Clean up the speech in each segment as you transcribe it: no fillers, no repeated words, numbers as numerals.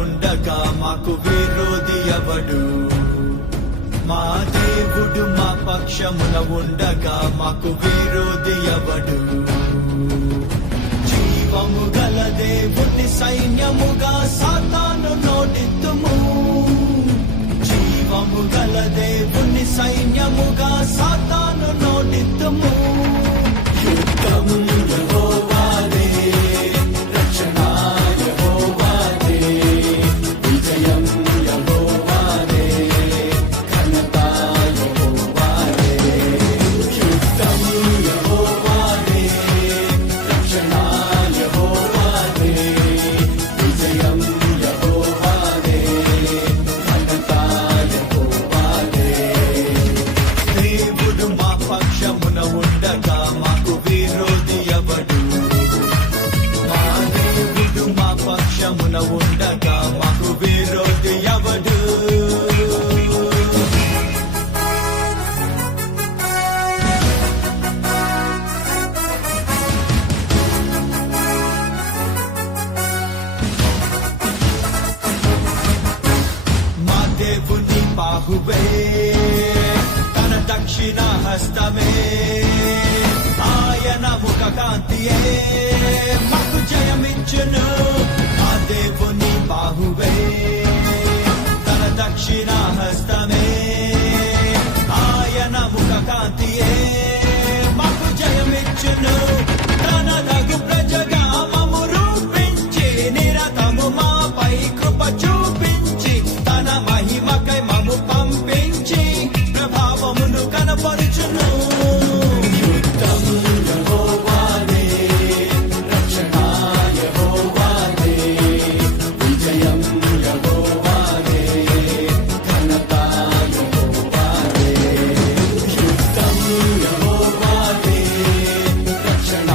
ఉండగా మాకు విరోధి ఎవడు? మా దేవుడు మా పక్షమున ఉండగా మాకు విరోధి ఎవడు? జీవము గల దేవుని సైన్యముగా సాతాను నోడిద్దుము. జీవము గల దేవుని సైన్యముగా సాతాను నోడిద్దుము. యుద్ధం యెహోవాదే, రక్షణ యెహోవాదే, విజయం యెహోవాదే, ఘనత యెహోవాదే. యుద్ధం యెహోవాదే, రక్షణ యెహోవాదే, విజయం యెహోవాదే, ఘనత యెహోవాదే. దేవుడు మా పక్షమున ఉండగా మాకు విరోధి ఎవడు? మా దేవుడు మా పక్షమున ఉండగా మాకు విరోధి ఎవడు? మా దేవుని బాహువే, తన దక్షిణ హస్తమే, ఆయన ముఖ కాంతియే మాకు జయమిచ్చును. మా దేవుని బాహువే, తన దక్షిణ హస్తమే, ఆయన ముఖ కాంతియే మాకు జయమిచ్చును. తన దగు ప్రజగా మము రూపించి నిరతము మాపై కృప చూపించి తన మహిమకై మము పంపించి ప్రభావమును కనపరుచును. యుద్ధం యెహోవాదే, రక్షణ యెహోవాదే, విజయం యెహోవాదే, ఘనత యెహోవాదే. యుద్ధం యెహోవాదే, రక్షణ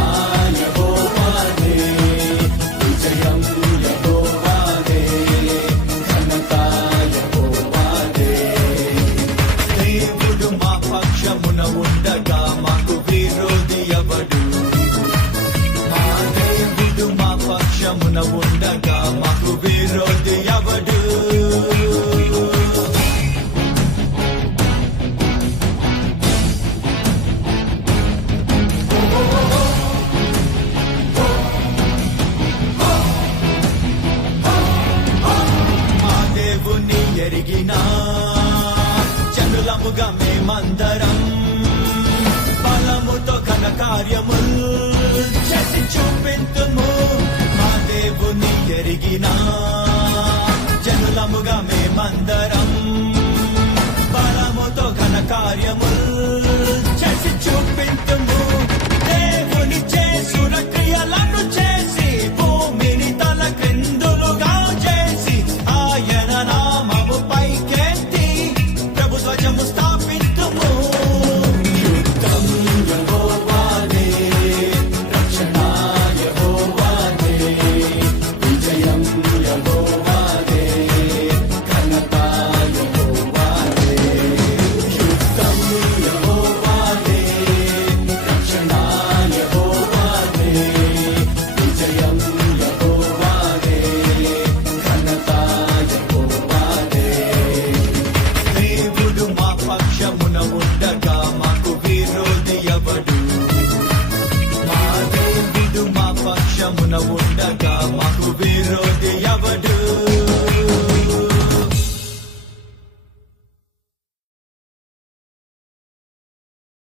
యెహోవాదే, విజయం యెహోవాదే, ఘనత యెహోవాదే. దేవుడు మా పక్షమున ఉండగా మాకు విరోధి ఎవడు? మా దేవుడు మా పక్షమున ఉండగా మాకు విరోధి ఎవడు? మా దేవుని ఎరిగిన జనులముగా మేమందరం బలముతో ఘన కార్యములు చేసి చూపింతుము. మా దేవుని ఎరిగిన జనులముగా మేమందరం బలముతో ఘన కార్యములు చేసి చూపింతుము. దేవుని చేసున క్రియలను చేసి భూమిని తల క్రిందులుగా చేసి ఆయన నామము పైకెత్తి ప్రభు ధ్వజము స్థాపింతుము. యుద్ధం యెహోవాదే, రక్షణ యెహోవాదే, విజయం యెహోవాదే, ఘనత యెహోవాదే. యుద్ధం యెహోవాదే, రక్షణ యెహోవాదే, విజయం యెహోవాదే, ఘనత యెహోవాదే. దేవుడు మా పక్షమున ఉండగా మాకు విరోధి ఎవడు? మా దేవుడు మా పక్షమున ఉండగా మాకు విరోధి